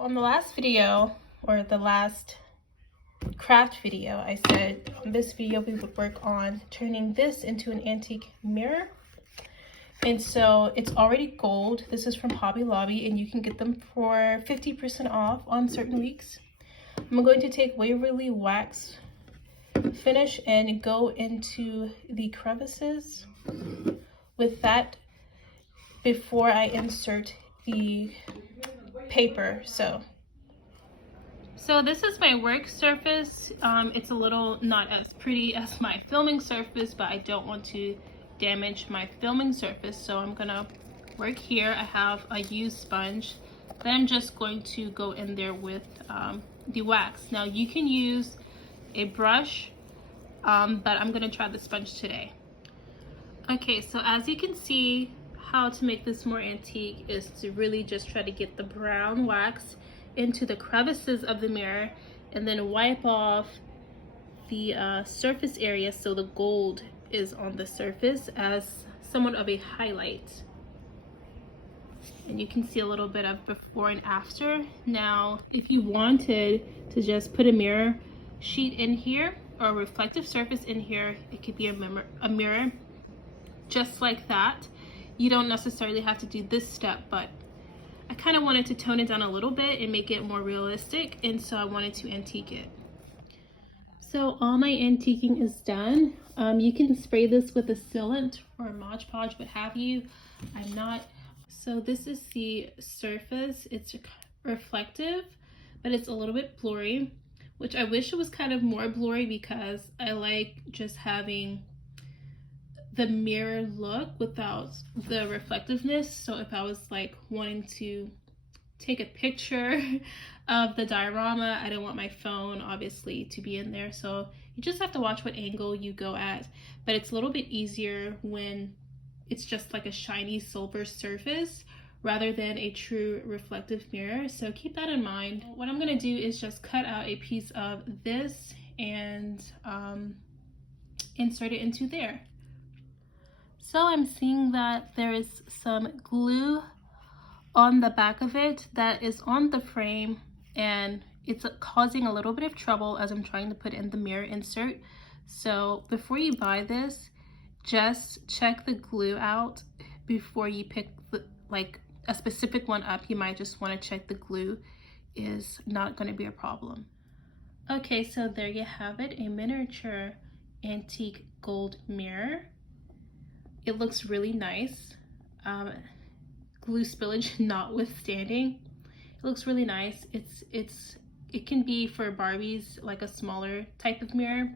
on the last video, or the last craft video, I said on this video we would work on turning this into an antique mirror. And so it's already gold. This is from Hobby Lobby, and you can get them for 50% off on certain weeks. I'm going to take Waverly Wax finish and go into the crevices with that before I insert the paper. So this is my work surface. It's a little not as pretty as my filming surface, but I don't want to damage my filming surface, so I'm gonna work here. I have a used sponge. Then I'm just going to go in there with the wax. Now you can use a brush, but I'm gonna try the sponge today. Okay, so as you can see, how to make this more antique is to really just try to get the brown wax into the crevices of the mirror and then wipe off the surface area so the gold is on the surface as somewhat of a highlight. And you can see a little bit of before and after. Now, if you wanted to just put a mirror sheet in here or a reflective surface in here, it could be a mirror just like that. You don't necessarily have to do this step, but I kind of wanted to tone it down a little bit and make it more realistic, and so I wanted to antique it. So all my antiquing is done. You can spray this with a sealant or Mod Podge, what have you. I'm not. So this is the surface. It's reflective, but it's a little bit blurry, which I wish it was kind of more blurry because I like just having the mirror look without the reflectiveness. So if I was like wanting to take a picture of the diorama, I don't want my phone obviously to be in there, so you just have to watch what angle you go at. But it's a little bit easier when it's just like a shiny silver surface rather than a true reflective mirror, so keep that in mind. What I'm going to do is just cut out a piece of this and insert it into there. So I'm seeing that there is some glue on the back of it that is on the frame, and it's causing a little bit of trouble as I'm trying to put in the mirror insert. So before you buy this, just check the glue out before you pick like a specific one up. You might just want to check the glue is not going to be a problem. Okay, so there you have it, a miniature antique gold mirror. It looks really nice, glue spillage notwithstanding. It looks really nice. It can be for Barbies, like a smaller type of mirror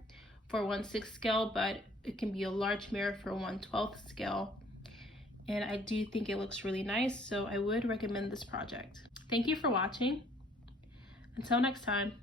for 1/6 scale, but it can be a large mirror for 1/12 scale. And I do think it looks really nice, so I would recommend this project. Thank you for watching. Until next time.